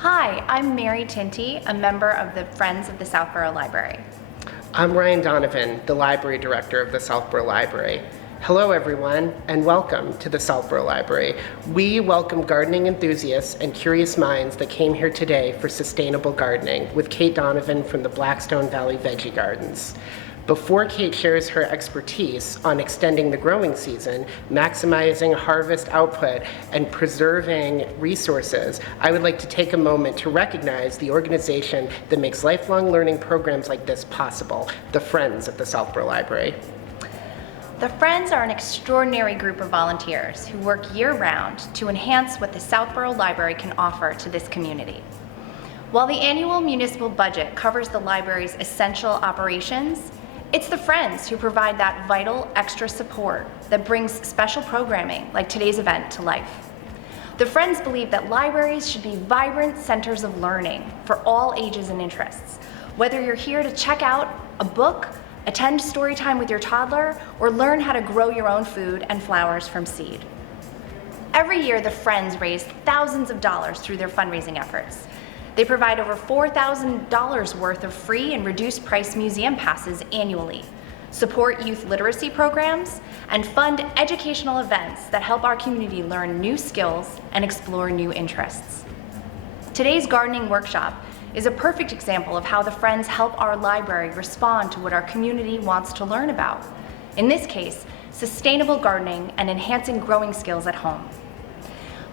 Hi, I'm Mary Tinty, a member of the Friends of the Southborough Library. I'm Ryan Donovan, the Library Director of the Southborough Library. Hello everyone, and welcome to the Southborough Library. We welcome gardening enthusiasts and curious minds that came here today for sustainable gardening with Kate Donovan from the Blackstone Valley Veggie Gardens. Before Kate shares her expertise on extending the growing season, maximizing harvest output, and preserving resources, I would like to take a moment to recognize the organization that makes lifelong learning programs like this possible, the Friends of the Southborough Library. The Friends are an extraordinary group of volunteers who work year-round to enhance what the Southborough Library can offer to this community. While the annual municipal budget covers the library's essential operations, it's the Friends who provide that vital extra support that brings special programming like today's event to life. The Friends believe that libraries should be vibrant centers of learning for all ages and interests. Whether you're here to check out a book, attend story time with your toddler, or learn how to grow your own food and flowers from seed. Every year, the Friends raise thousands of dollars through their fundraising efforts. They provide over $4,000 worth of free and reduced price museum passes annually, support youth literacy programs, and fund educational events that help our community learn new skills and explore new interests. Today's gardening workshop is a perfect example of how the Friends help our library respond to what our community wants to learn about. In this case, sustainable gardening and enhancing growing skills at home.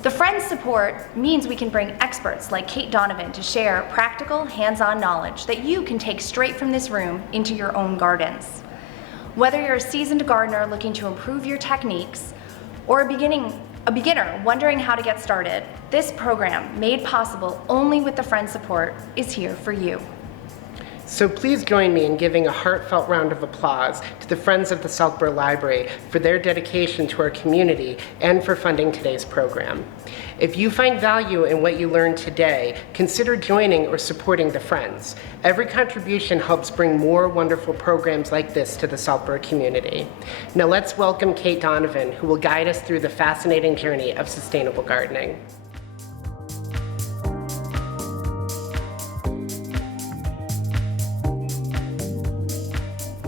The Friends support means we can bring experts like Kate Donovan to share practical, hands-on knowledge that you can take straight from this room into your own gardens. Whether you're a seasoned gardener looking to improve your techniques or a beginner wondering how to get started, this program, made possible only with the Friends support, is here for you. So please join me in giving a heartfelt round of applause to the Friends of the Southborough Library for their dedication to our community and for funding today's program. If you find value in what you learned today, consider joining or supporting the Friends. Every contribution helps bring more wonderful programs like this to the Southborough community. Now let's welcome Kate Donovan, who will guide us through the fascinating journey of sustainable gardening.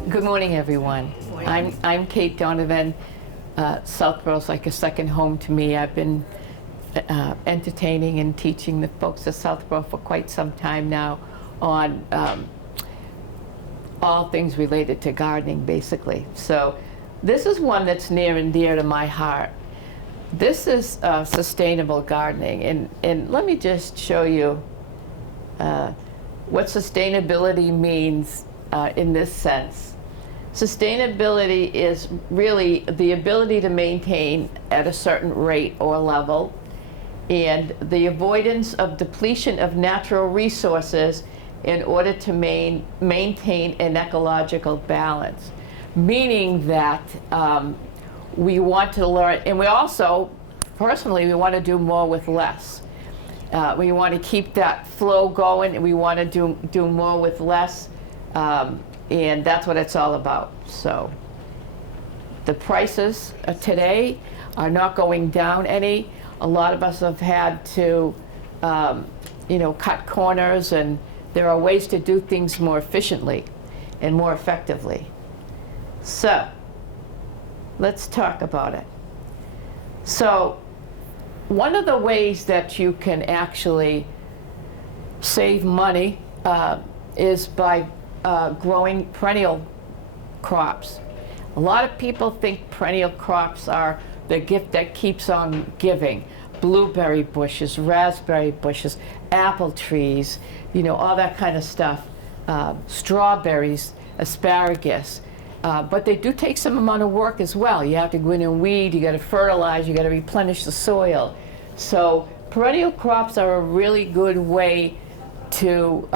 Good morning, everyone. I'm Kate Donovan. Southborough's like a second home to me. I've been entertaining and teaching the folks at Southborough for quite some time now on all things related to gardening, basically. So this is one that's near and dear to my heart. This is sustainable gardening, and let me just show you what sustainability means in this sense. Sustainability is really the ability to maintain at a certain rate or level, and the avoidance of depletion of natural resources in order to maintain an ecological balance. Meaning that we want to learn, and we also, personally, we want to do more with less. We want to keep that flow going, and we want to do more with less. And that's what it's all about. So the prices today are not going down any. A lot of us have had to, cut corners, and there are ways to do things more efficiently and more effectively. So let's talk about it. So one of the ways that you can actually save money is by growing perennial crops. A lot of people think perennial crops are the gift that keeps on giving. Blueberry bushes, raspberry bushes, apple trees, all that kind of stuff. Strawberries, asparagus. But they do take some amount of work as well. You have to go in and weed, you got to fertilize, you got to replenish the soil. So perennial crops are a really good way to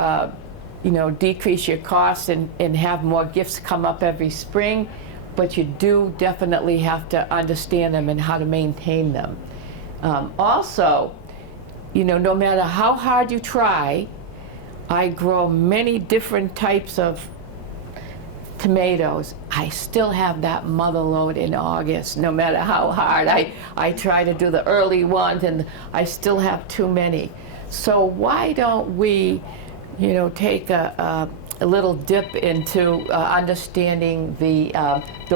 decrease your costs and have more gifts come up every spring, but you do definitely have to understand them and how to maintain them. Also, no matter how hard you try, I grow many different types of tomatoes. I still have that mother load in August, no matter how hard I try to do the early ones, and I still have too many. So why don't we, take a little dip into understanding the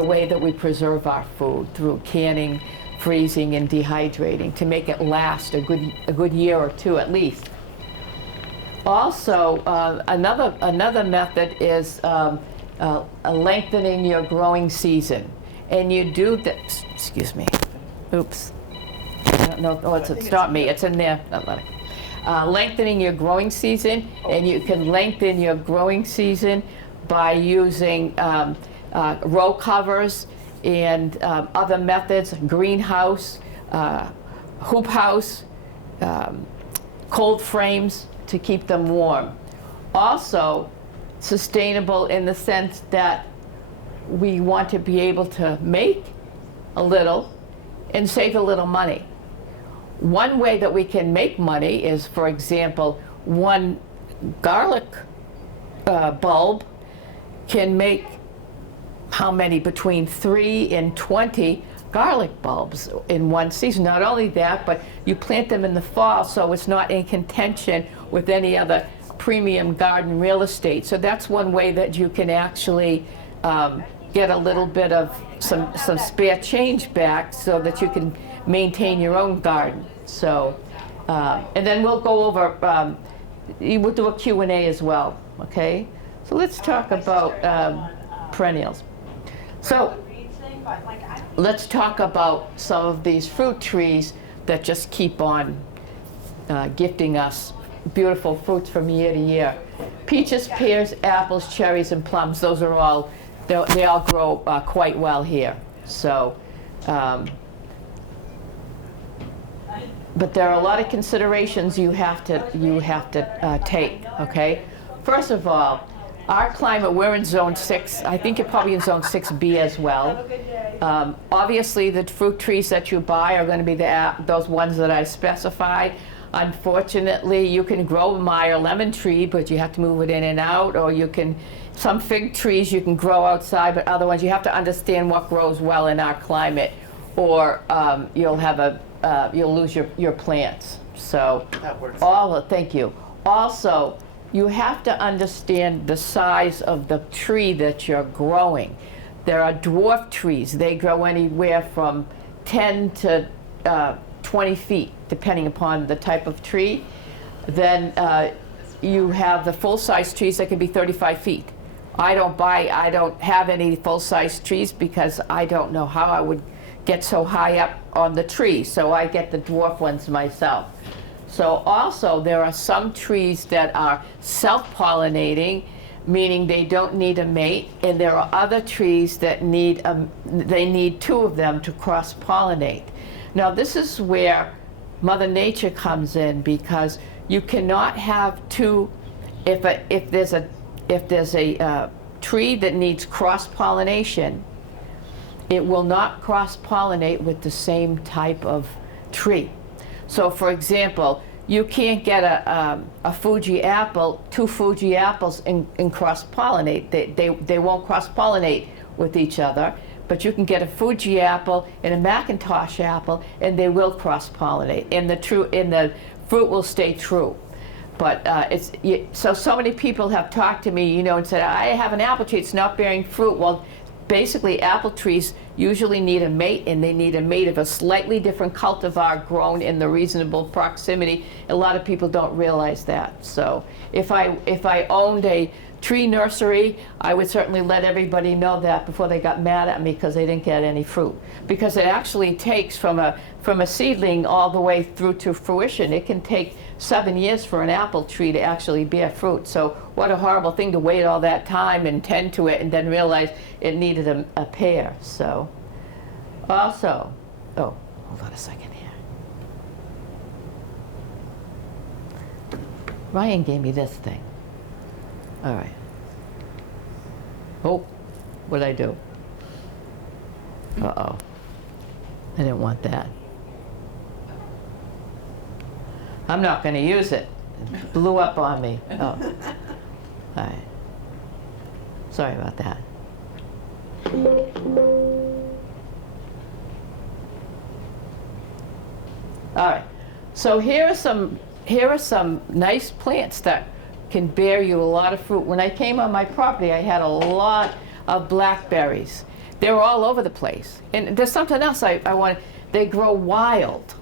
way that we preserve our food through canning, freezing, and dehydrating to make it last a good year or two at least. Also, another method is lengthening your growing season, and you do this. Excuse me. Oops. I don't know. Oh, it's stopped me. It's in there. Not let it. Lengthening your growing season, and you can lengthen your growing season by using row covers and other methods, greenhouse, hoop house, cold frames to keep them warm. Also, sustainable in the sense that we want to be able to make a little and save a little money. One way that we can make money is, for example, one garlic bulb can make how many? Between 3 and 20 garlic bulbs in one season. Not only that, but you plant them in the fall, so it's not in contention with any other premium garden real estate. So that's one way that you can actually get a little bit of some spare change back so that you can maintain your own garden. So, and then we'll go over, we'll do a Q&A as well, okay? So let's talk about perennials. So let's talk about some of these fruit trees that just keep on gifting us beautiful fruits from year to year. Peaches, pears, apples, cherries, and plums, those are all, they all grow quite well here. So, but there are a lot of considerations you have to take, okay? First of all, our climate, we're in zone 6. I think you're probably in zone 6B as well. Obviously, the fruit trees that you buy are going to be those ones that I specified. Unfortunately, you can grow a Meyer lemon tree, but you have to move it in and out, or you can, some fig trees you can grow outside, but other ones you have to understand what grows well in our climate, or you'll lose your plants. So That works. thank you. Also, you have to understand the size of the tree that you're growing. There are dwarf trees. They grow anywhere from 10 to 20 feet, depending upon the type of tree. Then you have the full-size trees that can be 35 feet. I don't have any full-size trees because I don't know how I would get so high up on the tree, so I get the dwarf ones myself. So also, there are some trees that are self-pollinating, meaning they don't need a mate, and there are other trees that they need 2 of them to cross-pollinate. Now, this is where Mother Nature comes in, because you cannot have 2. If there's a tree that needs cross-pollination, it will not cross-pollinate with the same type of tree. So, for example, you can't get a Fuji apple, 2 Fuji apples, and cross-pollinate. They won't cross-pollinate with each other, but you can get a Fuji apple and a Macintosh apple, and they will cross-pollinate, and the fruit will stay true. But so many people have talked to me, and said, I have an apple tree, it's not bearing fruit. Well, basically, apple trees usually need a mate, and they need a mate of a slightly different cultivar grown in the reasonable proximity. A lot of people don't realize that. So if I owned a tree nursery, I would certainly let everybody know that before they got mad at me because they didn't get any fruit. Because it actually takes from a seedling all the way through to fruition. It can take 7 years for an apple tree to actually bear fruit. So what a horrible thing to wait all that time and tend to it and then realize it needed a pear. So also, hold on a second here. Ryan gave me this thing. All right. Oh, what'd I do? Uh-oh. I didn't want that. I'm not going to use it. It blew up on me. Oh. All right. Sorry about that. All right. So here are some here are some nice plants that can bear you a lot of fruit. When I came on my property, I had a lot of blackberries. They were all over the place. And there's something else I want. They grow wild,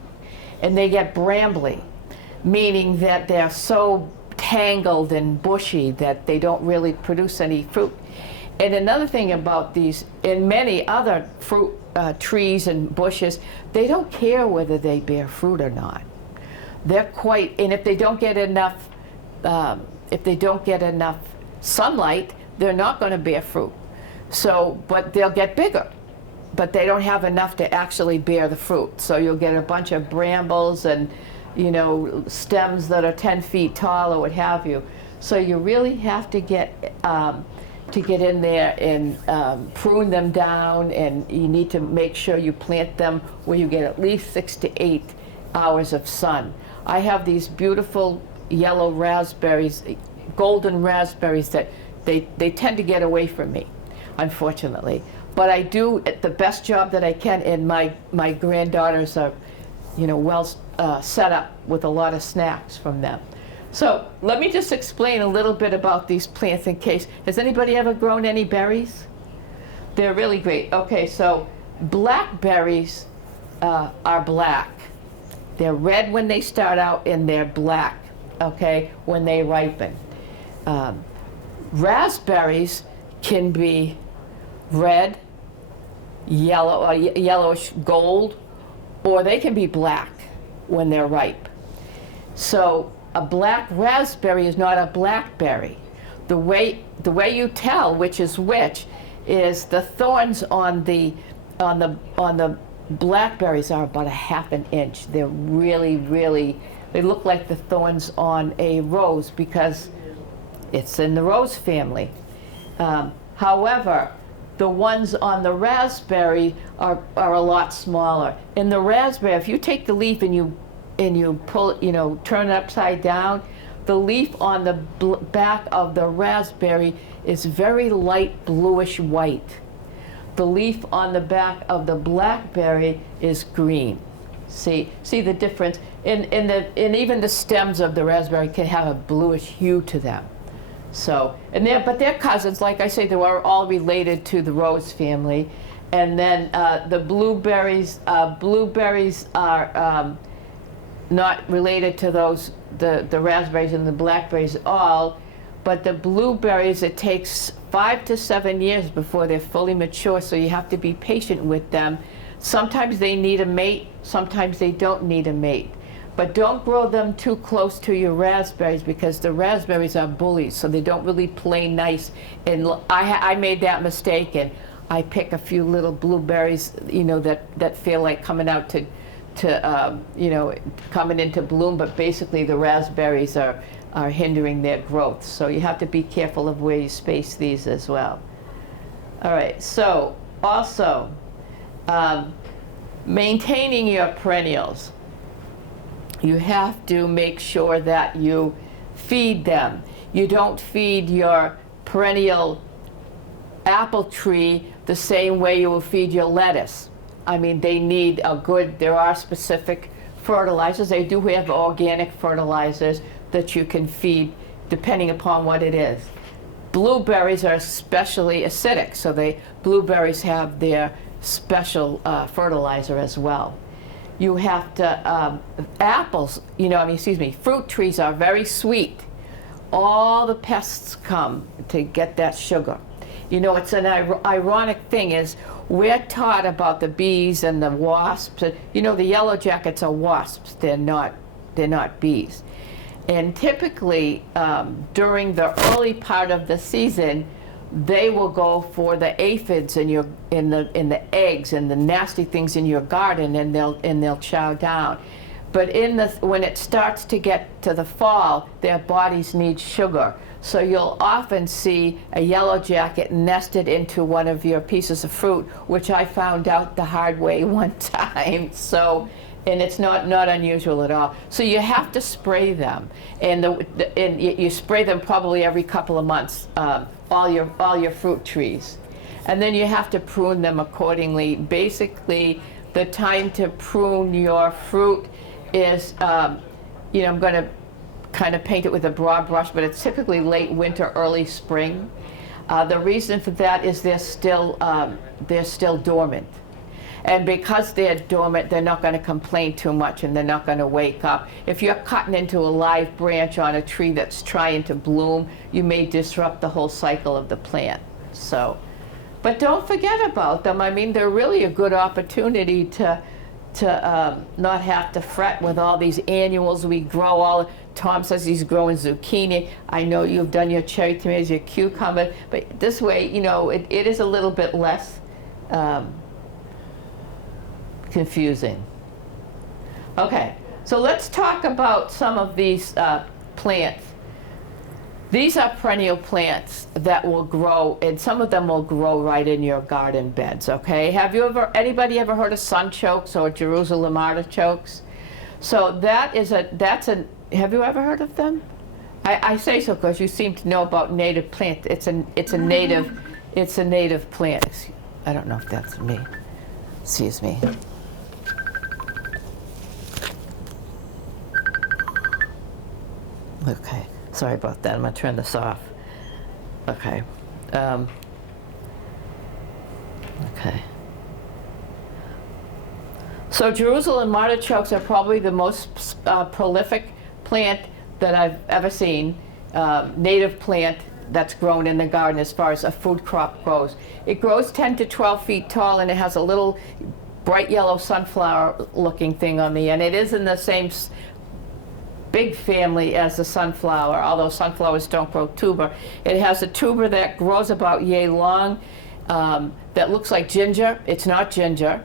and they get brambly, meaning that they're so tangled and bushy that they don't really produce any fruit. And another thing about these, and many other fruit trees and bushes, they don't care whether they bear fruit or not. They're quite, and if they don't get enough, sunlight, they're not going to bear fruit. So, but they'll get bigger, but they don't have enough to actually bear the fruit. So you'll get a bunch of brambles and, you know, stems that are 10 feet tall or what have you. So you really have to get in there and prune them down, and you need to make sure you plant them where you get at least 6 to 8 hours of sun. I have these beautiful yellow raspberries, golden raspberries, that they tend to get away from me, unfortunately. But I do the best job that I can, and my granddaughters are, you know, well set up with a lot of snacks from them. So let me just explain a little bit about these plants in case. Has anybody ever grown any berries? They're really great. Okay, so blackberries are black. They're red when they start out, and they're black, okay, when they ripen. Raspberries can be red, yellow, yellowish gold, or they can be black when they're ripe. So a black raspberry is not a blackberry. The way you tell which is which is the thorns on the blackberries are about 1/2 inch. They're really, they look like the thorns on a rose because it's in the rose family. However, the ones on the raspberry are a lot smaller. In the raspberry, if you take the leaf and you pull it, you know, turn it upside down, the leaf on the back of the raspberry is very light bluish white. The leaf on the back of the blackberry is green. See the difference? And even the stems of the raspberry can have a bluish hue to them. So, but they're cousins. Like I say, they are all related to the rose family. And then the blueberries are not related to the raspberries and the blackberries at all. But the blueberries, it takes 5 to 7 years before they're fully mature, so you have to be patient with them. Sometimes they need a mate, sometimes they don't need a mate. But don't grow them too close to your raspberries because the raspberries are bullies, so they don't really play nice. And I made that mistake, and I pick a few little blueberries, you know, that feel like coming out to you know, coming into bloom, but basically the raspberries are hindering their growth. So you have to be careful of where you space these as well. All right, so also maintaining your perennials. You have to make sure that you feed them. You don't feed your perennial apple tree the same way you will feed your lettuce. I mean, they need there are specific fertilizers. They do have organic fertilizers that you can feed depending upon what it is. Blueberries are especially acidic, so blueberries have their special fertilizer as well. You have to, fruit trees are very sweet. All the pests come to get that sugar. You know, it's an ironic thing is we're taught about the bees and the wasps. You know, the yellow jackets are wasps. They're not bees. And typically, during the early part of the season, they will go for the aphids in the eggs and the nasty things in your garden, and they'll chow down. But when it starts to get to the fall, their bodies need sugar. So you'll often see a yellow jacket nested into one of your pieces of fruit, which I found out the hard way one time. So, and it's not unusual at all. So you have to spray them, and you spray them probably every couple of months. All your fruit trees, and then you have to prune them accordingly. Basically, the time to prune your fruit is I'm going to kind of paint it with a broad brush, but it's typically late winter, early spring. The reason for that is they're still dormant. And because they're dormant, they're not going to complain too much and they're not going to wake up. If you're cutting into a live branch on a tree that's trying to bloom, you may disrupt the whole cycle of the plant. So, but don't forget about them. I mean, they're really a good opportunity to not have to fret with all these annuals we grow. Tom says he's growing zucchini. I know you've done your cherry tomatoes, your cucumber, but this way, it is a little bit less confusing. Okay, so let's talk about some of these plants. These are perennial plants that will grow, and some of them will grow right in your garden beds, okay? Anybody ever heard of sunchokes or Jerusalem artichokes? So have you ever heard of them? I say so because you seem to know about native plants. It's a native plant. I don't know if that's me. Excuse me. Okay, sorry about that. I'm gonna turn this off. Okay. Okay. So Jerusalem artichokes are probably the most prolific plant that I've ever seen, native plant that's grown in the garden as far as a food crop goes. It grows 10 to 12 feet tall and it has a little bright yellow sunflower looking thing on the end. It is in the same big family as the sunflower, although sunflowers don't grow tuber. It has a tuber that grows about yay long that looks like ginger. It's not ginger.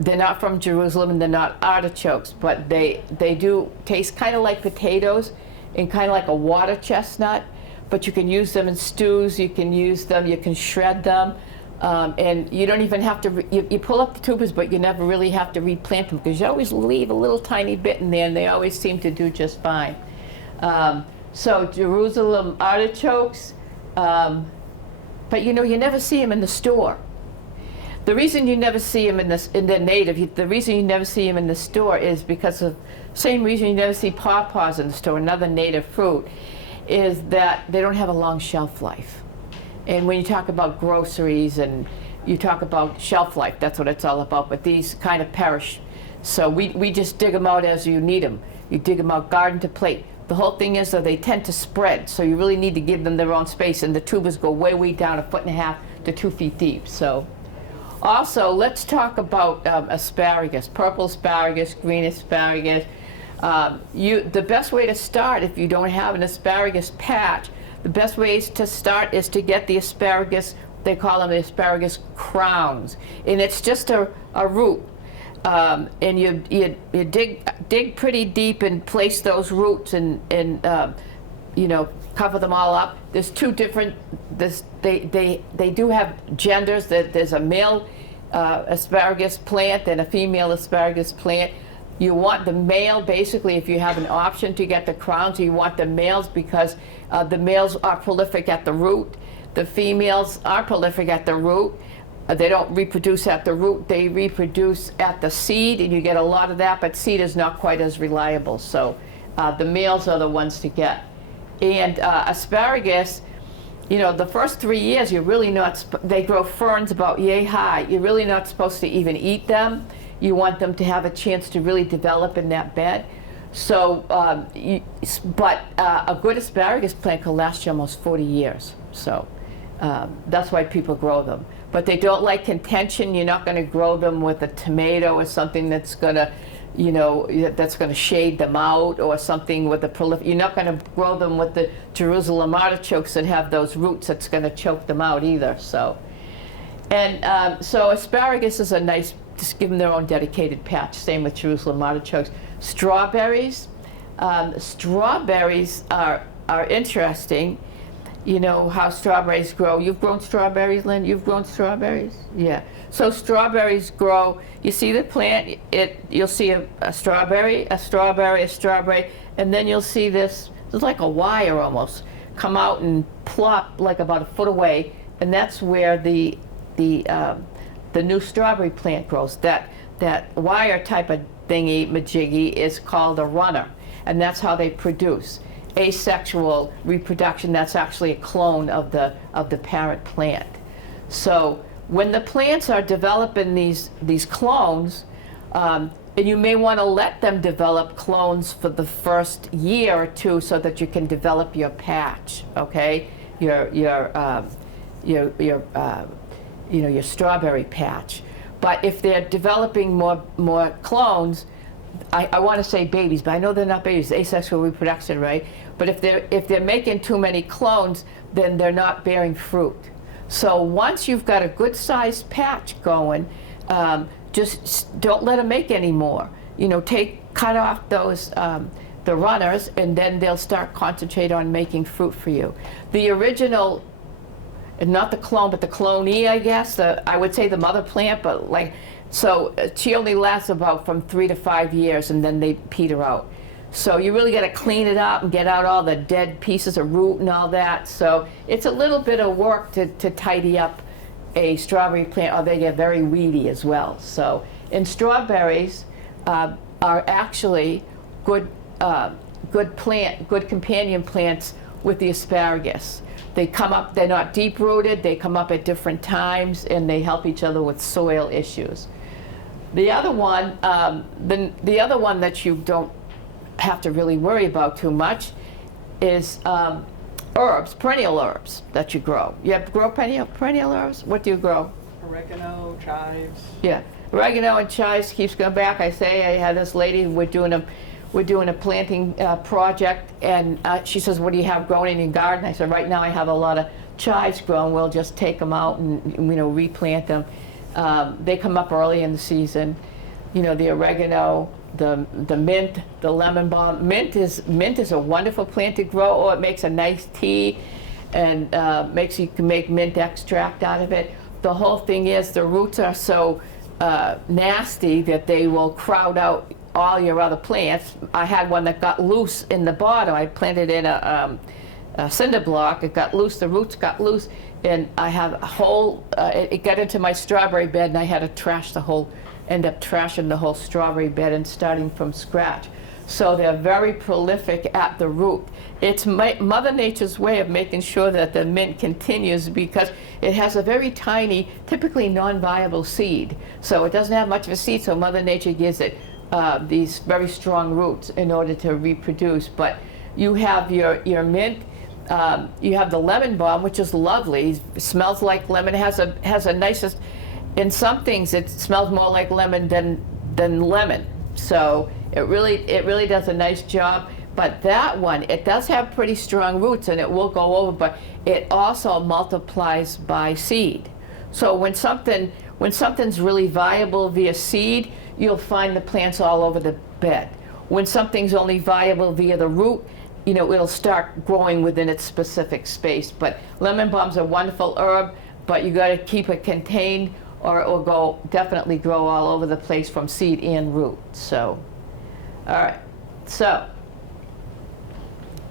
They're not from Jerusalem and they're not artichokes, but they do taste kind of like potatoes and kind of like a water chestnut, but you can use them in stews, you can shred them, and you don't even have to, you pull up the tubers, but you never really have to replant them because you always leave a little tiny bit in there and they always seem to do just fine. So Jerusalem artichokes, but you never see them in the store. The reason you never see them the reason you never see them in the store is because of same reason you never see pawpaws in the store, another native fruit, is that they don't have a long shelf life. And when you talk about groceries and you talk about shelf life, that's what it's all about, but these kind of perish. So we just dig them out as you need them. You dig them out garden to plate. The whole thing is, though, they tend to spread, so you really need to give them their own space, and the tubers go way down 1.5 to 2 feet deep. So. Also, let's talk about asparagus, purple asparagus, green asparagus. The best way to start, if you don't have an asparagus patch, the best way to start is to get the asparagus, they call them the asparagus crowns. And it's just a root. And you dig pretty deep and place those roots and cover them all up. There's two different, they do have genders. There's a male asparagus plant and a female asparagus plant. You want the male, basically, if you have an option to get the crowns, you want the males because the males are prolific at the root. The females are prolific at the root. They don't reproduce at the root, they reproduce at the seed, and you get a lot of that, but seed is not quite as reliable. So the males are the ones to get. And asparagus, the first 3 years, you're really not, they grow ferns about yay high. You're really not supposed to even eat them. You want them to have a chance to really develop in that bed. So, but a good asparagus plant can last you almost 40 years. So that's why people grow them. But they don't like contention. You're not going to grow them with a tomato or something that's going to, that's going to shade them out, or something with a you're not going to grow them with the Jerusalem artichokes that have those roots that's going to choke them out either. So, and so asparagus is a nice, just give them their own dedicated patch. Same with Jerusalem artichokes. Strawberries, strawberries are interesting. You know how strawberries grow. You've grown strawberries, Lynn? You've grown strawberries? Yeah. So strawberries grow, you see the plant, you'll see a strawberry, a strawberry, a strawberry, and then you'll see this, it's like a wire almost, come out and plop like about a foot away, and that's where the new strawberry plant grows. that wire type of thingy majiggy is called a runner, and that's how they produce. Asexual reproduction, that's actually a clone of the parent plant. So when the plants are developing these clones, and you may want to let them develop clones for the first year or two so that you can develop your patch, okay? Your strawberry patch. But if they're developing more clones, I want to say babies, but I know they're not babies, asexual reproduction, right? But if they're making too many clones, then they're not bearing fruit. So once you've got a good sized patch going, just don't let them make any more. Cut off those the runners, and then they'll start concentrate on making fruit for you. The original, not the clone, but the clonee, I guess. I would say the mother plant, but she only lasts about from 3 to 5 years, and then they peter out. So you really got to clean it up and get out all the dead pieces of root and all that. So it's a little bit of work to tidy up a strawberry plant, or they get very weedy as well. So, and strawberries are actually good companion plants with the asparagus. They come up, they're not deep rooted, they come up at different times, and they help each other with soil issues. The other one, the other one that you don't have to really worry about too much is herbs, perennial herbs that you grow. You have to grow perennial herbs? What do you grow? Oregano, chives. Yeah, oregano and chives. Keeps going back. I had this lady, we're doing a planting project, and she says, what do you have growing in your garden? I said, right now I have a lot of chives growing. We'll just take them out and replant them. They come up early in the season. The oregano, the mint, the lemon balm. Mint is a wonderful plant to grow, or it makes a nice tea, and you can make mint extract out of it. The whole thing is the roots are so nasty that they will crowd out all your other plants. I had one that got loose in the bottom. I planted in a cinder block. It got loose, the roots got loose, and I have a whole, it got into my strawberry bed, and I had to end up trashing the whole strawberry bed and starting from scratch. So they're very prolific at the root. It's Mother Nature's way of making sure that the mint continues, because it has a very tiny, typically non-viable seed. So it doesn't have much of a seed, so Mother Nature gives it these very strong roots in order to reproduce. But you have your mint, you have the lemon balm, which is lovely. It smells like lemon. It has a nicest, in some things it smells more like lemon than lemon. So it really does a nice job. But that one, it does have pretty strong roots, and it will go over, but it also multiplies by seed. So when something's really viable via seed, you'll find the plants all over the bed. When something's only viable via the root, it'll start growing within its specific space. But lemon balm's a wonderful herb, but you got to keep it contained, or it will definitely grow all over the place from seed and root. So, all right. So,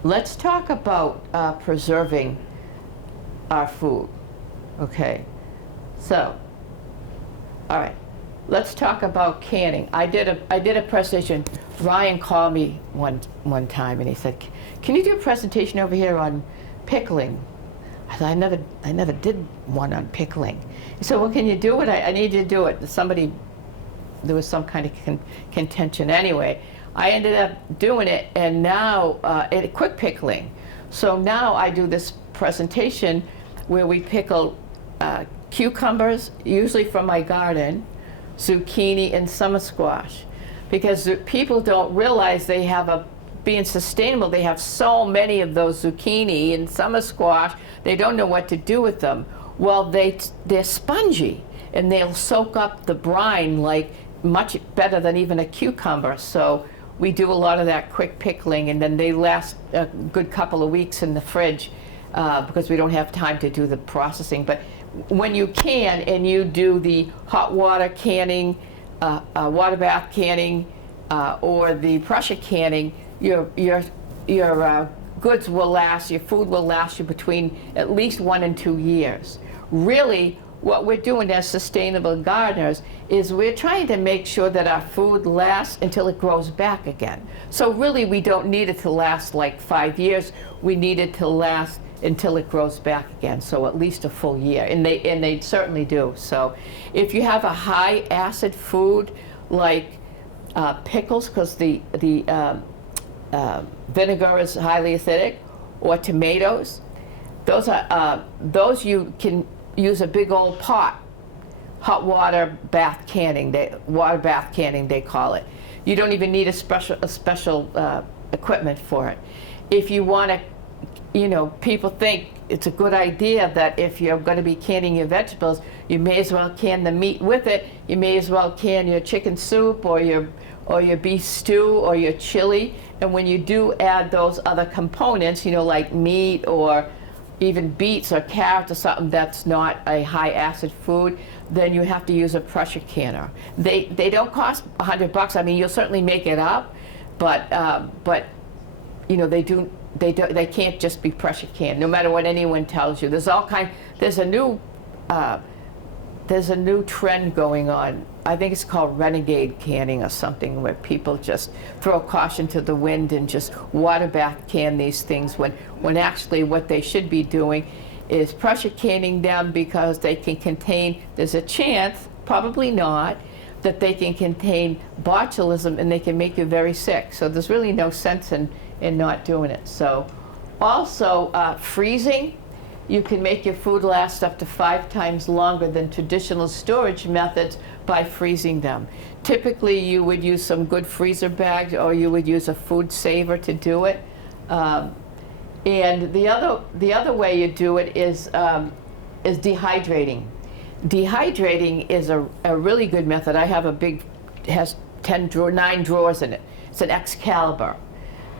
let's talk about preserving our food. Okay. So, all right. Let's talk about canning. I did a presentation. Ryan called me one time, and he said, "Can you do a presentation over here on pickling?" I said, I never did one on pickling. He said, "Well, can you do it? I need you to do it." There was some kind of contention. Anyway, I ended up doing it, and now quick pickling. So now I do this presentation where we pickle cucumbers, usually from my garden, zucchini, and summer squash, because people don't realize being sustainable, they have so many of those zucchini and summer squash, they don't know what to do with them. Well, they're spongy, and they'll soak up the brine like much better than even a cucumber. So we do a lot of that quick pickling, and then they last a good couple of weeks in the fridge because we don't have time to do the processing. But when you can, and you do the hot water canning, water bath canning, or the pressure canning, your goods will last, your food will last you between at least 1 and 2 years. Really, what we're doing as sustainable gardeners is we're trying to make sure that our food lasts until it grows back again. So really, we don't need it to last like 5 years. We need it to last until it grows back again, so at least a full year, and they certainly do. So if you have a high acid food like pickles, because the vinegar is highly acidic, or tomatoes, those you can use a big old pot, hot water bath canning, water bath canning they call it. You don't even need a special equipment for it. If you want to, you know, people think it's a good idea that if you're going to be canning your vegetables, you may as well can the meat with it. You may as well can your chicken soup or your beef stew or your chili. And when you do add those other components, you know, like meat or even beets or carrots or something that's not a high acid food, then you have to use a pressure canner. They don't cost $100. I mean, you'll certainly make it up, but you know, they can't just be pressure canned, no matter what anyone tells you. There's a new trend going on. I think it's called renegade canning or something, where people just throw caution to the wind and just water bath can these things when actually what they should be doing is pressure canning them, because they can contain, there's a chance, probably not, that they can contain botulism and they can make you very sick. So there's really no sense in not doing it. So also freezing, you can make your food last up to 5 times longer than traditional storage methods by freezing them. Typically you would use some good freezer bags, or you would use a food saver to do it. And the other way you do it is dehydrating. Dehydrating is a really good method. I have it has 9 drawers in it. It's an Excalibur.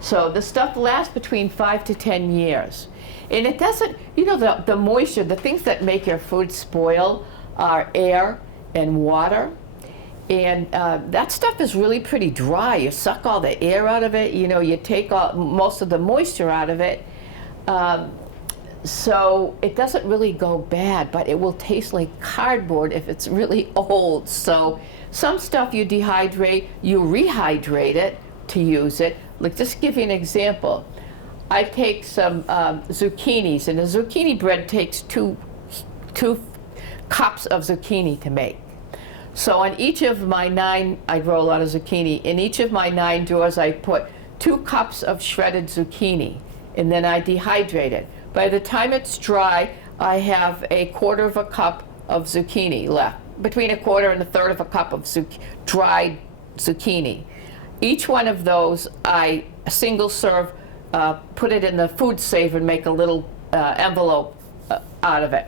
So the stuff lasts between 5 to 10 years. And it doesn't, you know, the moisture, the things that make your food spoil are air and water. And that stuff is really pretty dry. You suck all the air out of it, you know, you take most of the moisture out of it. So it doesn't really go bad, but it will taste like cardboard if it's really old. So some stuff you dehydrate, you rehydrate it to use it. Like, just give you an example. I take some zucchinis, and a zucchini bread takes two cups of zucchini to make. So on each of my 9, I grow a lot of zucchini. In each of my 9 drawers, I put 2 cups of shredded zucchini, and then I dehydrate it. By the time it's dry, I have a 1/4 cup of zucchini left, between 1/4 and 1/3 of a cup of dried zucchini. Each one of those, I single serve, put it in the food saver and make a little envelope out of it.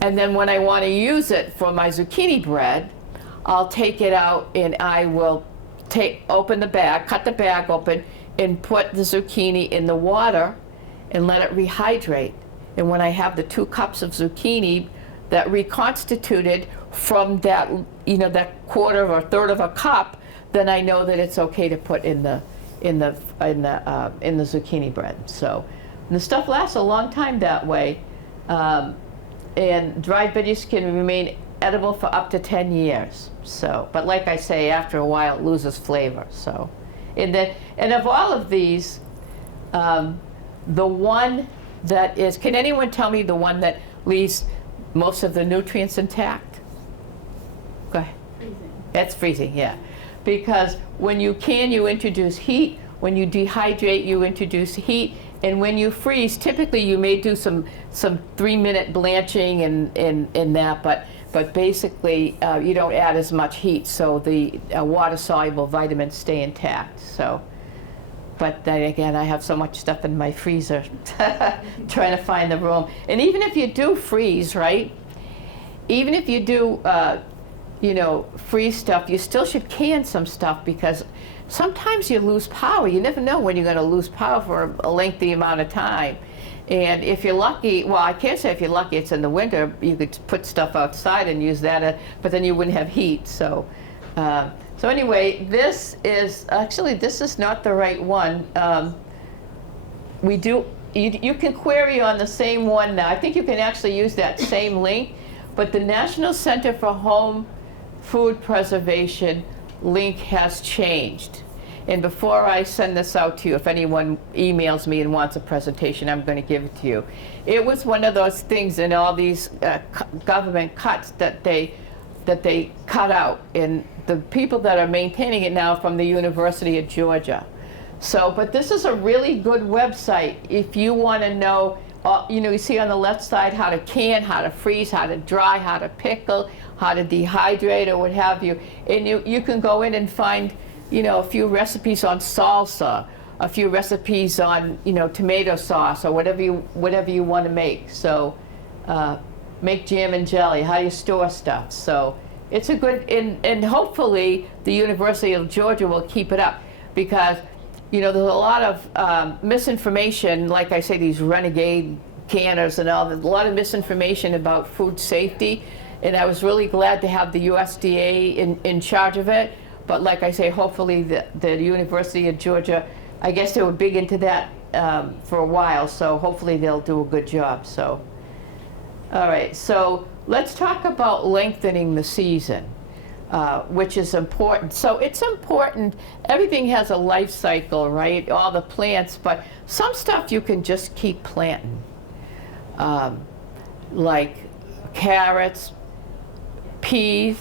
And then when I want to use it for my zucchini bread, I'll take it out and I will open the bag, cut the bag open, and put the zucchini in the water and let it rehydrate. And when I have the 2 cups of zucchini that reconstituted from that, you know, that 1/4 or 1/3 of a cup, then I know that it's okay to put in the zucchini bread. So the stuff lasts a long time that way, and dried veggies can remain edible for up to 10 years. So, but like I say, after a while it loses flavor. So, and of all of these, the one that is, can anyone tell me the one that leaves most of the nutrients intact? Go ahead. Freezing. That's freezing, yeah. Because when you can, you introduce heat. When you dehydrate, you introduce heat. And when you freeze, typically you may do some 3-minute blanching and that, but basically you don't add as much heat, so the water-soluble vitamins stay intact. So, but then again, I have so much stuff in my freezer, trying to find the room. And even if you do freeze, right? Even if you do, you know, freeze stuff, you still should can some stuff, because sometimes you lose power. You never know when you're going to lose power for a lengthy amount of time. And if you're lucky, well, I can't say if you're lucky, it's in the winter, you could put stuff outside and use that, but then you wouldn't have heat. So, so anyway, this is not the right one. You can query on the same one now. I think you can actually use that same link, but the National Center for Home Food Preservation link has changed. And before I send this out to you, if anyone emails me and wants a presentation, I'm going to give it to you. It was one of those things in all these government cuts that they cut out, and the people that are maintaining it now from the University of Georgia. So, but this is a really good website if you want to know, you see on the left side how to can, how to freeze, how to dry, how to pickle, how to dehydrate or what have you. And you can go in and find, a few recipes on salsa, a few recipes on, tomato sauce or whatever you want to make. So make jam and jelly, how you store stuff. So it's a good, and hopefully the University of Georgia will keep it up, because there's a lot of misinformation, like I say, these renegade canners and all, there's a lot of misinformation about food safety, and I was really glad to have the USDA in charge of it. But like I say, hopefully the University of Georgia, I guess they were big into that for a while, so hopefully they'll do a good job. So, all right, so let's talk about lengthening the season, which is important. So it's important, everything has a life cycle, right? All the plants, but some stuff you can just keep planting, like carrots, peas,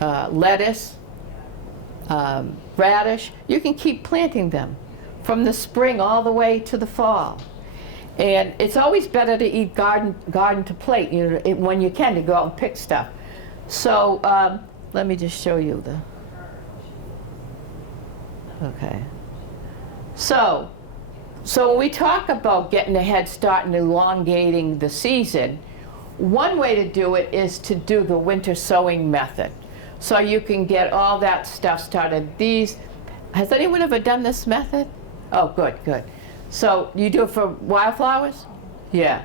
lettuce, radish. You can keep planting them from the spring all the way to the fall. And it's always better to eat garden to plate, when you can, to go out and pick stuff. So let me just show you okay. So when we talk about getting a head start and elongating the season, one way to do it is to do the winter sowing method. So you can get all that stuff started. Has anyone ever done this method? Oh, good. So you do it for wildflowers? Yeah.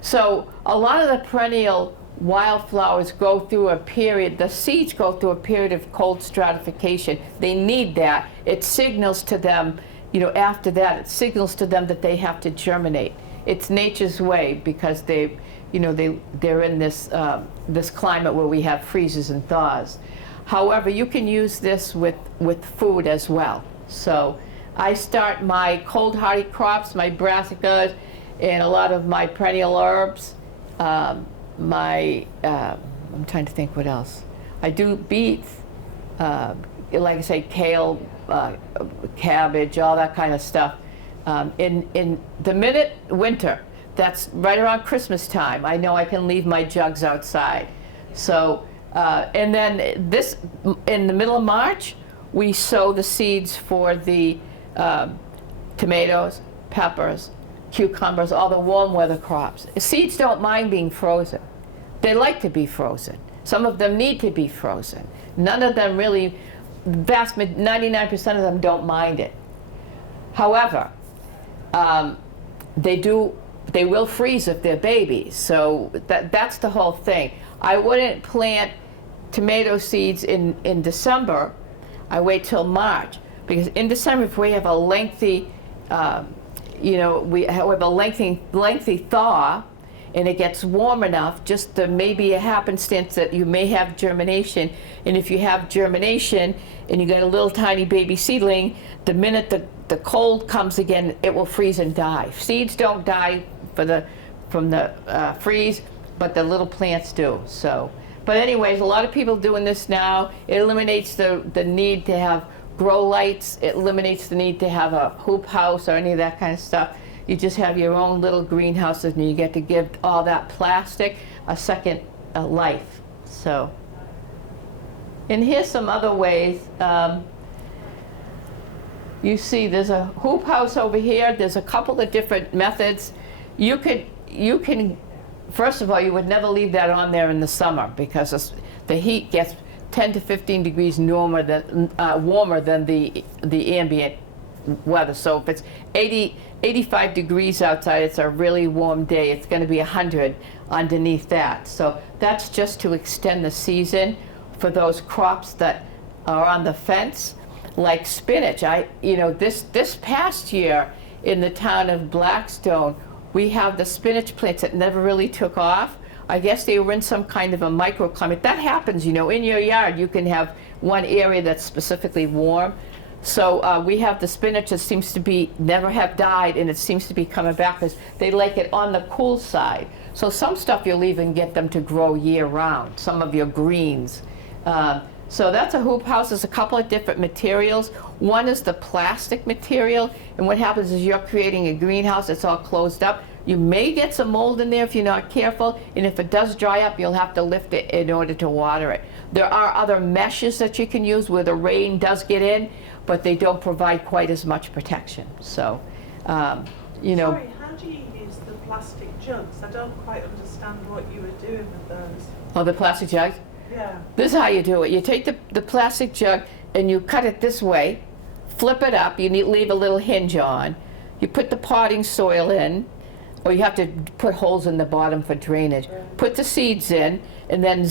So a lot of the perennial wildflowers go through a period, the seeds go through a period of cold stratification. They need that. It signals to them, after that, it signals to them that they have to germinate. It's nature's way, because they're in this climate where we have freezes and thaws. However, you can use this with food as well. So I start my cold hardy crops, my brassicas, and a lot of my perennial herbs. I'm trying to think what else. I do beets, like I say, kale, cabbage, all that kind of stuff. In the minute winter, that's right around Christmas time, I know I can leave my jugs outside. So, and then in the middle of March, we sow the seeds for the tomatoes, peppers, cucumbers, all the warm weather crops. Seeds don't mind being frozen. They like to be frozen. Some of them need to be frozen. None of them really, 99% of them don't mind it. However, they will freeze if they're babies, so that's the whole thing. I wouldn't plant tomato seeds in December. I wait till March, because in December, if we have a lengthy, we have a lengthy thaw, and it gets warm enough, just to maybe a happenstance that you may have germination. And if you have germination and you got a little tiny baby seedling, the minute the cold comes again, it will freeze and die. Seeds don't die from the freeze, but the little plants do. So, but anyways, a lot of people doing this now. It eliminates the need to have grow lights. It eliminates the need to have a hoop house or any of that kind of stuff. You just have your own little greenhouses, and you get to give all that plastic a second life. So, and here's some other ways. You see there's a hoop house over here. There's a couple of different methods. You can, first of all, you would never leave that on there in the summer, because the heat gets 10 to 15 degrees warmer than the ambient weather. So if it's 85 degrees outside, it's a really warm day, it's going to be 100 underneath that. So that's just to extend the season for those crops that are on the fence, like spinach. This past year in the town of Blackstone, we have the spinach plants that never really took off. I guess they were in some kind of a microclimate. That happens, you know, in your yard you can have one area that's specifically warm. So we have the spinach that seems to be never have died, and it seems to be coming back because they like it on the cool side. So some stuff you'll even get them to grow year round, some of your greens. So that's a hoop house. There's a couple of different materials. One is the plastic material, and what happens is you're creating a greenhouse, it's all closed up. You may get some mold in there if you're not careful, and if it does dry up, you'll have to lift it in order to water it. There are other meshes that you can use where the rain does get in, but they don't provide quite as much protection. So, you know. Sorry, how do you use the plastic jugs? I don't quite understand what you were doing with those. Oh, the plastic jugs? Yeah. This is how you do it. You take the plastic jug and you cut it this way, flip it up, you leave a little hinge on, you put the potting soil in, or you have to put holes in the bottom for drainage. Put the seeds in, and then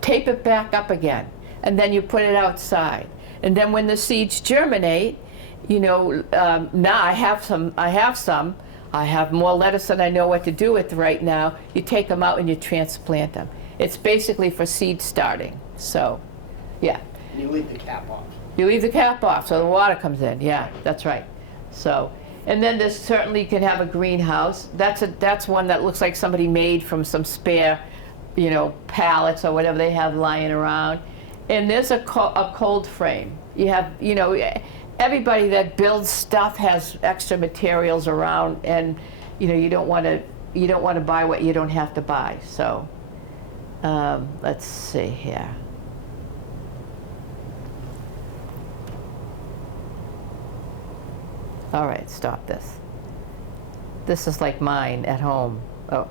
tape it back up again. And then you put it outside. And then when the seeds germinate, you know, now I have more lettuce than I know what to do with right now. You take them out and you transplant them. It's basically for seed starting. So, yeah. You leave the cap off. You leave the cap off so the water comes in. Yeah, that's right. So, and then there's certainly you can have a greenhouse. That's one that looks like somebody made from some spare, you know, pallets or whatever they have lying around. And there's a cold frame. You have, you know, everybody that builds stuff has extra materials around, and you know you don't want to buy what you don't have to buy. So let's see here. All right, stop this. This is like mine at home. Oh,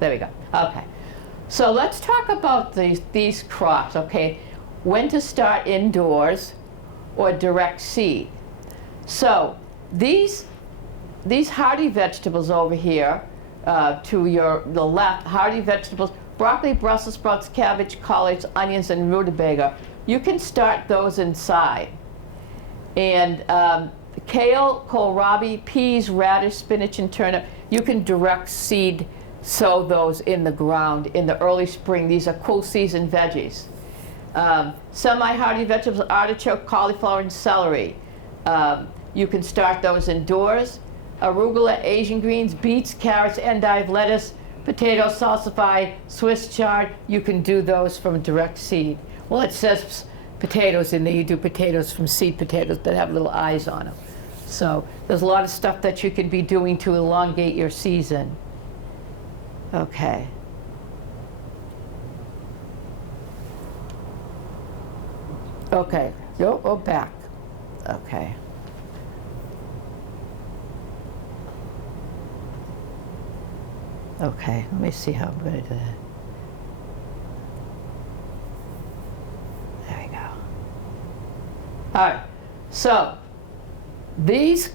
there we go. Okay. So let's talk about these crops, okay? When to start indoors or direct seed. So these hardy vegetables over here to the left, hardy vegetables, broccoli, Brussels sprouts, cabbage, collards, onions, and rutabaga. You can start those inside. And kale, kohlrabi, peas, radish, spinach, and turnip, you can direct seed sow those in the ground in the early spring. These are cool season veggies. Semi-hardy vegetables, artichoke, cauliflower, and celery. You can start those indoors. Arugula, Asian greens, beets, carrots, endive, lettuce, potatoes, salsify, Swiss chard. You can do those from direct seed. Well, it says potatoes in there. You do potatoes from seed potatoes that have little eyes on them. So there's a lot of stuff that you can be doing to elongate your season. Okay. Okay, go back. Okay. Okay, let me see how I'm going to do that. There we go. All right, so these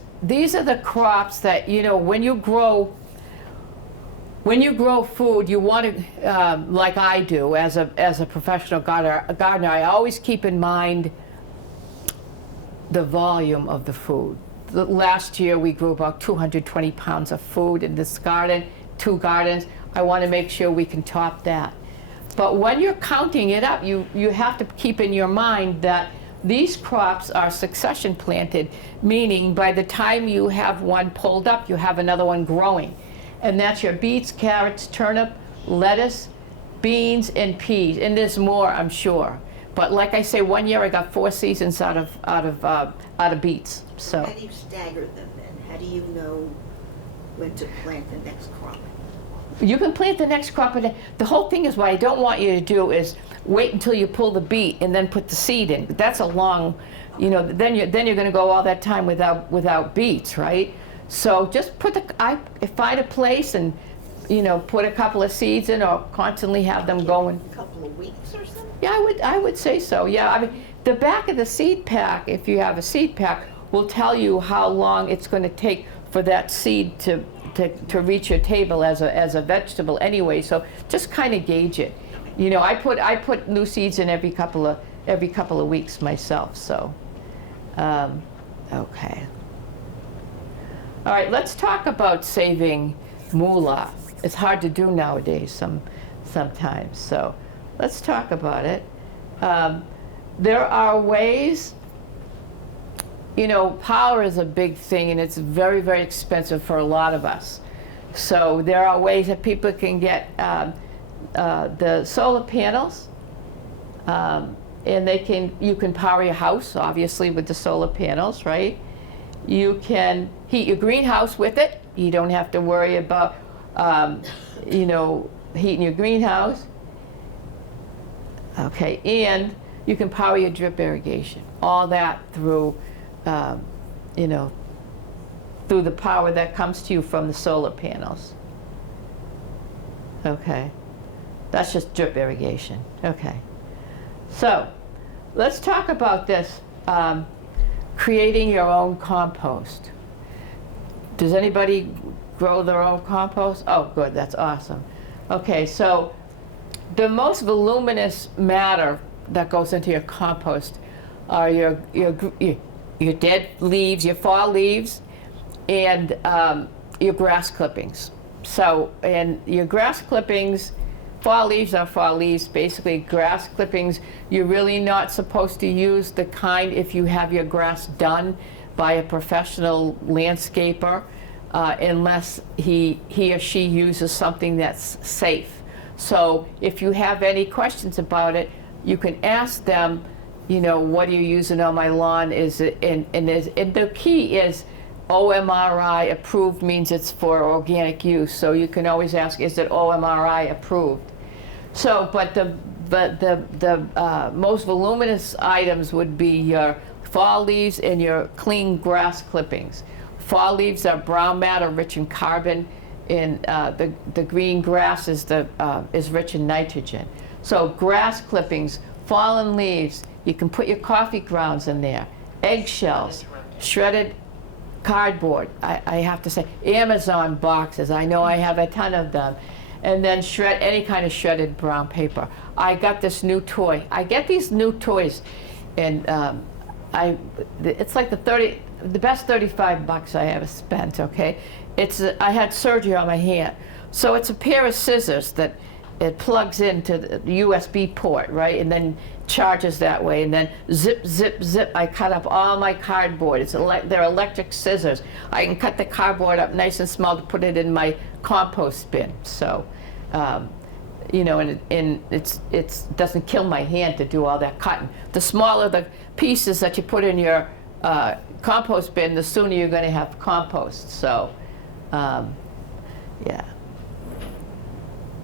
are the crops that, you know, when you grow food, you want to, like I do as a professional gardener, I always keep in mind the volume of the food. Last year we grew about 220 pounds of food in this garden, 2 gardens. I want to make sure we can top that. But when you're counting it up, you have to keep in your mind that these crops are succession planted, meaning by the time you have one pulled up, you have another one growing. And that's your beets, carrots, turnip, lettuce, beans, and peas. And there's more, I'm sure. But like I say, one year I got 4 seasons out of beets. So how do you stagger them then? How do you know when to plant the next crop? you can plant the next crop. But the whole thing is, what I don't want you to do is wait until you pull the beet and then put the seed in. That's a long, you know. Then you're going to go all that time without beets, right? So just find a place and, you know, put a couple of seeds in, or constantly have them going. A couple of weeks or something? Yeah, I would say so. Yeah, I mean, the back of the seed pack, if you have a seed pack, will tell you how long it's going to take for that seed to reach your table as a vegetable anyway. So just kind of gauge it. You know, I put new seeds in every couple of weeks myself. So, okay. All right, let's talk about saving moolah. It's hard to do nowadays. sometimes. So let's talk about it. There are ways, power is a big thing, and it's very, very expensive for a lot of us. So there are ways that people can get the solar panels, and you can power your house, obviously, with the solar panels, right? You can heat your greenhouse with it. You don't have to worry about, heating your greenhouse. Okay, and you can power your drip irrigation. All that through, through the power that comes to you from the solar panels. Okay, that's just drip irrigation. Okay, so let's talk about this, creating your own compost. Does anybody grow their own compost? Oh, good, that's awesome. Okay, so the most voluminous matter that goes into your compost are your dead leaves, your fall leaves, and your grass clippings. So, and your grass clippings, fall leaves are fall leaves. Basically, grass clippings, you're really not supposed to use the kind if you have your grass done by a professional landscaper, unless he or she uses something that's safe. So if you have any questions about it, you can ask them, what are you using on my lawn? Is it, and the key is OMRI approved, means it's for organic use. So you can always ask, is it OMRI approved? So, but the most voluminous items would be your fall leaves and your clean grass clippings. Fall leaves are brown matter rich in carbon, and the green grass is rich in nitrogen. So grass clippings, fallen leaves, you can put your coffee grounds in there, eggshells, shredded cardboard, I have to say, Amazon boxes, I know I have a ton of them, and then any kind of shredded brown paper. I got this new toy. I get these new toys, and it's like the best $35 I ever spent, okay? I had surgery on my hand. So it's a pair of scissors that it plugs into the USB port, right? And then charges that way. And then zip, zip, zip, I cut up all my cardboard. They're electric scissors. I can cut the cardboard up nice and small to put it in my compost bin. So, and it doesn't kill my hand to do all that cutting. The smaller the pieces that you put in your compost bin, the sooner you're going to have compost. So, yeah.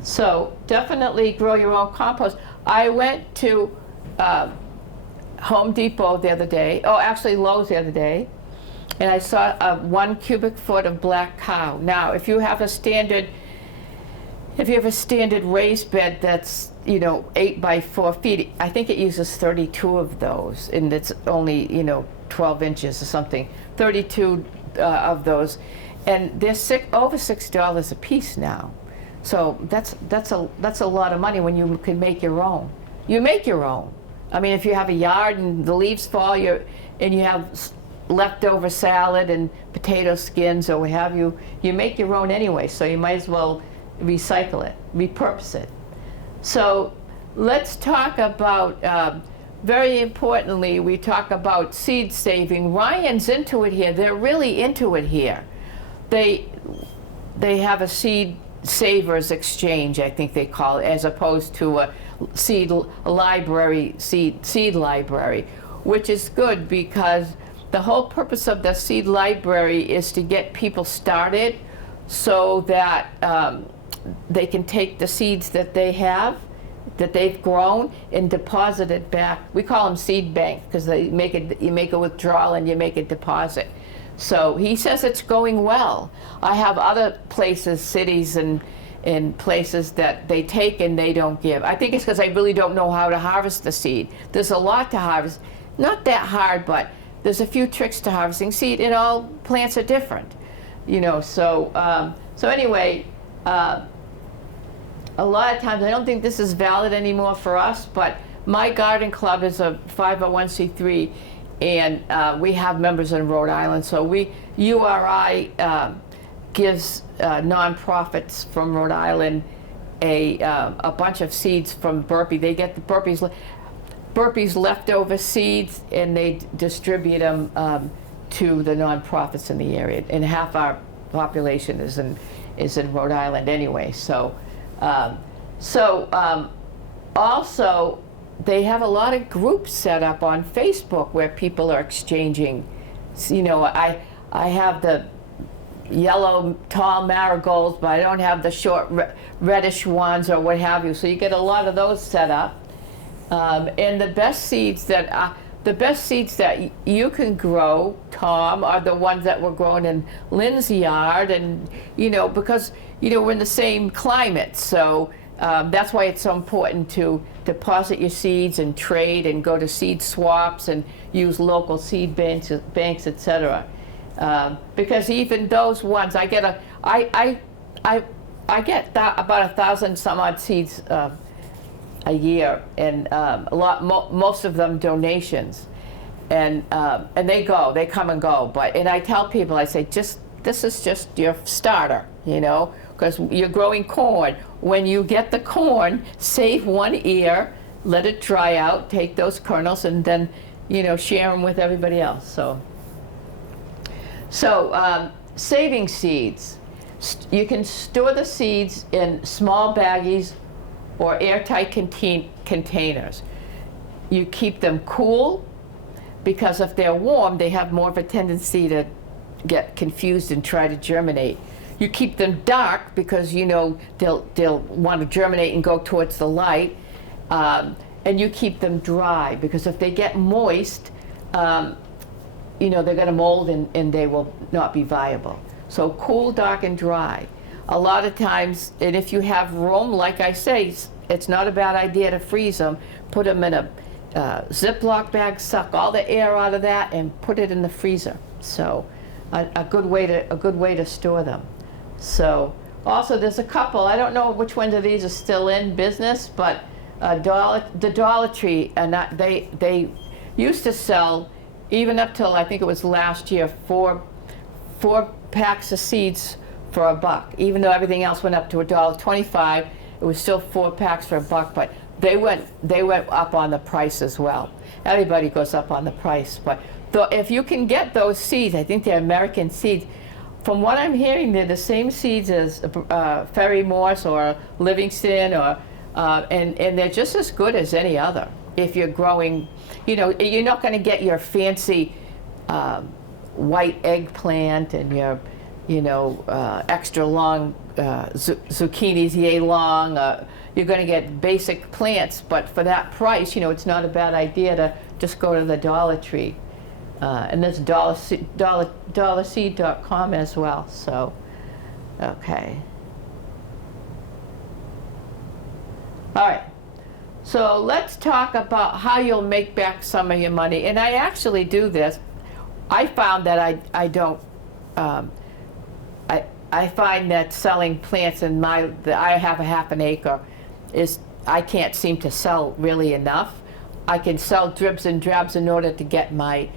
So definitely grow your own compost. I went to Home Depot the other day, actually Lowe's the other day, and I saw a 1 cubic foot of black cow. Now, if you have a standard raised bed that's 8 by 4 feet, I think it uses 32 of those, and it's only 12 inches or something. 32 of those, and they're over $6 a piece now. So that's a lot of money when you can make your own. You make your own. I mean, if you have a yard and the leaves fall, and you have leftover salad and potato skins or what have you, you make your own anyway. So you might as well recycle it, repurpose it. So let's talk about. Very importantly, we talk about seed saving. Ryan's into it here. They're really into it here. They have a seed savers exchange, I think they call it, as opposed to a seed library, which is good because the whole purpose of the seed library is to get people started so that they can take the seeds that they have, that they've grown, and deposit it back. We call them seed bank because you make a withdrawal and you make a deposit. So he says it's going well. I have other places, cities and places that they take and they don't give. I think it's because I really don't know how to harvest the seed. There's a lot to harvest. Not that hard, but there's a few tricks to harvesting seed, and all plants are different. So anyway, a lot of times, I don't think this is valid anymore for us, but my garden club is a 501c3, and we have members in Rhode Island. So URI gives nonprofits from Rhode Island a bunch of seeds from Burpee. They get the Burpee's leftover seeds, and they distribute them to the nonprofits in the area. And half our population is in Rhode Island anyway. So, also, they have a lot of groups set up on Facebook where people are exchanging. You know, I have the yellow tall marigolds, but I don't have the short reddish ones or what have you. So you get a lot of those set up. And the best seeds that you can grow, Tom, are the ones that were grown in Lynn's yard, and because we're in the same climate. So that's why it's so important to deposit your seeds and trade and go to seed swaps and use local seed banks, etc. Because even those ones, I get about 1,000 some odd seeds a year, and most of them donations, and they come and go. And I tell people, I say, this is just your starter, because you're growing corn. When you get the corn, save one ear, let it dry out, take those kernels, and then share them with everybody else. So saving seeds, you can store the seeds in small baggies or airtight containers. You keep them cool, because if they're warm, they have more of a tendency to get confused and try to germinate. You keep them dark because they'll want to germinate and go towards the light. And you keep them dry, because if they get moist, they're going to mold and they will not be viable. So cool, dark, and dry. A lot of times, and if you have room, like I say, it's not a bad idea to freeze them. Put them in a Ziploc bag, suck all the air out of that, and put it in the freezer. So a good way to store them. So also, there's a couple. I don't know which ones of these are still in business, but the Dollar Tree, and they used to sell, even up till I think it was last year, four packs of seeds for $1. Even though everything else went up to $1.25, it was still 4 packs for $1. But they went up on the price as well. Everybody goes up on the price. But if you can get those seeds, I think they're American seeds. From what I'm hearing, they're the same seeds as Ferry Morse or Livingston, and they're just as good as any other. If you're growing, you're not going to get your fancy white eggplant and your, extra long zucchinis, yay long. You're going to get basic plants, but for that price, it's not a bad idea to just go to the Dollar Tree. And there's dollarseed.com as well. So, okay. All right. So let's talk about how you'll make back some of your money. And I actually do this. I found that I don't. I find that selling plants in I have a half an acre, I can't seem to sell really enough. I can sell dribs and drabs in order to get my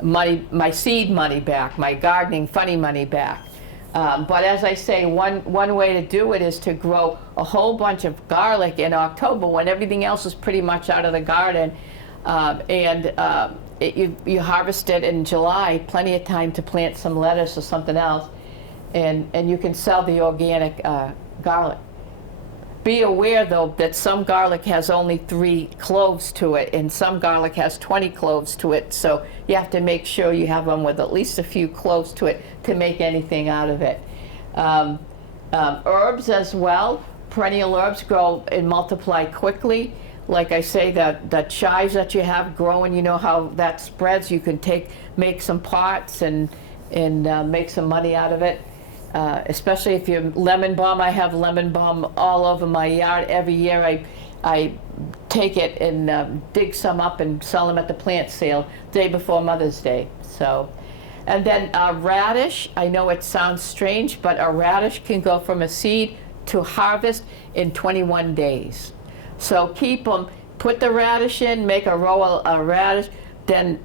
my seed money back, my gardening funny money back. But as I say, one way to do it is to grow a whole bunch of garlic in October when everything else is pretty much out of the garden, you harvest it in July, plenty of time to plant some lettuce or something else, and you can sell the organic garlic. Be aware, though, that some garlic has only 3 cloves to it, and some garlic has 20 cloves to it. So you have to make sure you have one with at least a few cloves to it to make anything out of it. Herbs as well. Perennial herbs grow and multiply quickly. Like I say, the chives that you have growing, you know how that spreads. You can make some pots and make some money out of it. Especially if you're lemon balm. I have lemon balm all over my yard. Every year I take it and dig some up and sell them at the plant sale day before Mother's Day. So, and then radish. I know it sounds strange, but a radish can go from a seed to harvest in 21 days. So keep them. Put the radish in. Make a row of radish. Then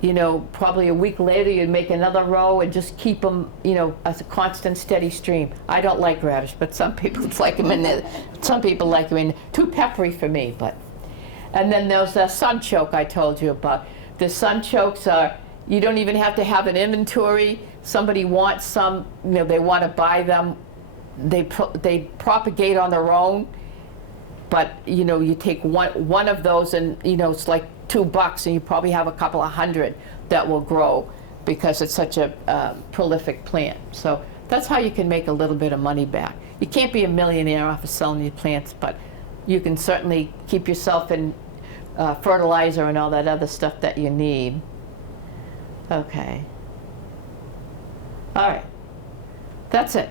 you know, probably a week later you'd make another row and just keep them, you know, as a constant steady stream. I don't like radish, but some people like them in there. Some people like them in, too peppery for me, but. And then there's the sunchoke I told you about. The sunchokes are, you don't even have to have an inventory. Somebody wants some, you know, they want to buy them. They propagate on their own, but you know, you take one of those and you know, it's like $2 and you probably have a couple of hundred that will grow because it's such a prolific plant. So that's how you can make a little bit of money back. You can't be a millionaire off of selling your plants, but you can certainly keep yourself in fertilizer and all that other stuff that you need. Okay. All right. That's it.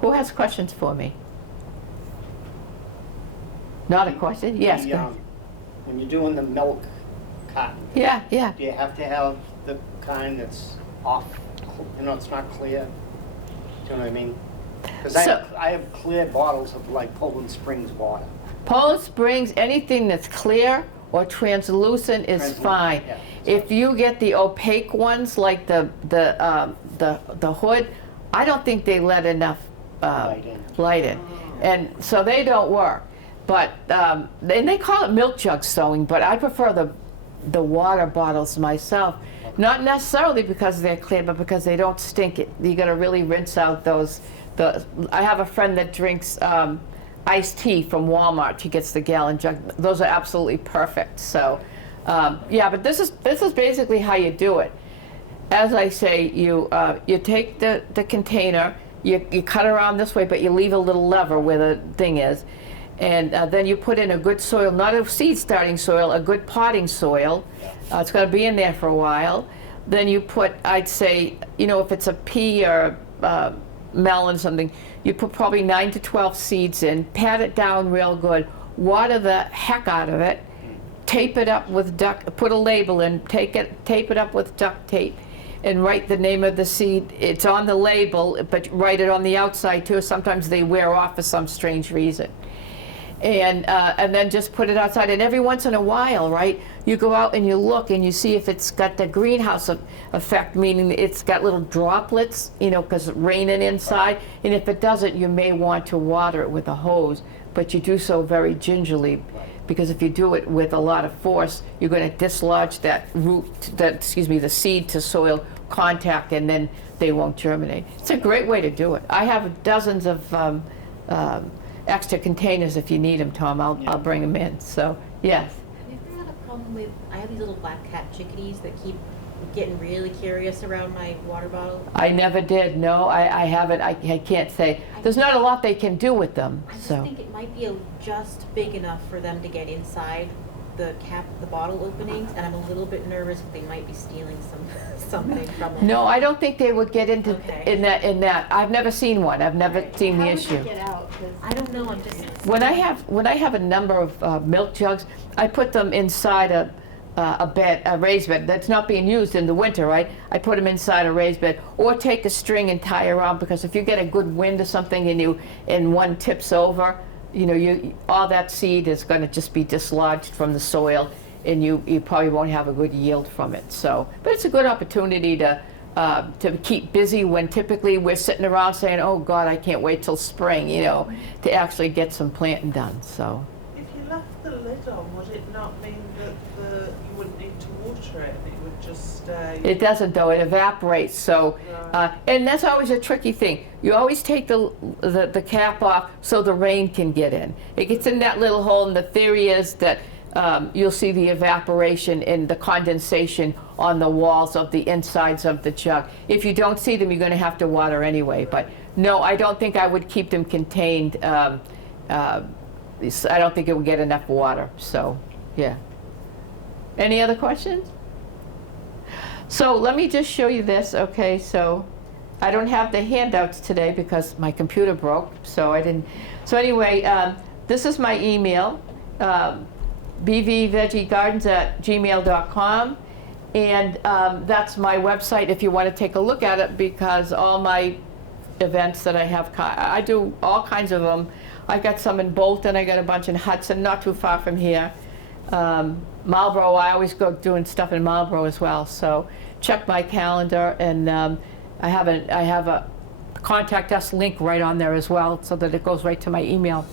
Who has questions for me? Not a question? Yes. The, go ahead. when you're doing the milk cotton, Yeah, yeah. do you have to have the kind that's off, you know, it's not clear? Do you know what I mean? Because I have clear bottles of like Poland Springs water. Poland Springs, anything that's clear or translucent is fine. Yeah. If you get the opaque ones, like the hood, I don't think they let enough light in, and so they don't work. But and they call it milk jug sewing, but I prefer the water bottles myself. Not necessarily because they're clear, but because they don't stink. You got to really rinse out those. I have a friend that drinks iced tea from Walmart. She gets the gallon jug. Those are absolutely perfect. So yeah, but this is basically how you do it. As I say, you take the container, you cut around this way, but you leave a little lever where the thing is, and then you put in a good soil, not a seed starting soil, a good potting soil. It's going to be in there for a while. Then you put, I'd say, you know, if it's a pea or melon something, you put probably 9 to 12 seeds in, pat it down real good, water the heck out of it, tape it up with put a label in, tape it up with duct tape, and write the name of the seed. It's on the label, but write it on the outside too. Sometimes they wear off for some strange reason. And then just put it outside. And every once in a while, right, you go out and you look and you see if it's got the greenhouse effect, meaning it's got little droplets, you know, because it's raining inside. And if it doesn't, you may want to water it with a hose, but you do so very gingerly, because if you do it with a lot of force, you're going to dislodge that the seed to soil contact, and then they won't germinate. It's a great way to do it. I have dozens of extra containers if you need them, Tom. I'll bring them in. So yes. Have you ever had a problem with, I have these little black cat chickadees that keep getting really curious around my water bottle? I never did. No, I haven't. I can't say. There's not a lot they can do with them. I just So think it might be just big enough for them to get inside the bottle openings, and I'm a little bit nervous that they might be stealing something from them. no, I don't think they would get into Okay. in that. I've never seen one. I've never seen the issue. Get out? 'Cause I don't know. I'm just When I have a number of milk jugs, I put them inside a raised bed that's not being used in the winter, right? I put them inside a raised bed, or take a string and tie around, because if you get a good wind or something and one tips over, you know, all that seed is going to just be dislodged from the soil, and you probably won't have a good yield from it. So, but it's a good opportunity to keep busy when typically we're sitting around saying, "Oh God, I can't wait till spring," you know, to actually get some planting done. So. If you left the lid on, would it not mean that you wouldn't need to water it and it would just stay? It doesn't though, it evaporates, so, and that's always a tricky thing. You always take the cap off so the rain can get in. It gets in that little hole, and the theory is that you'll see the evaporation and the condensation on the walls of the insides of the jug. If you don't see them, you're going to have to water anyway, but no, I don't think I would keep them contained. I don't think it would get enough water, so, yeah. Any other questions? So let me just show you this, okay? So I don't have the handouts today because my computer broke, so I didn't. So anyway, this is my email, bvveggieGardens@gmail.com, and that's my website if you want to take a look at it, because all my events that I have, I do all kinds of them. I got some in Bolton, I got a bunch in Hudson, not too far from here. Marlboro, I always go doing stuff in Marlboro as well, so check my calendar, and I have a contact us link right on there as well, so that it goes right to my email.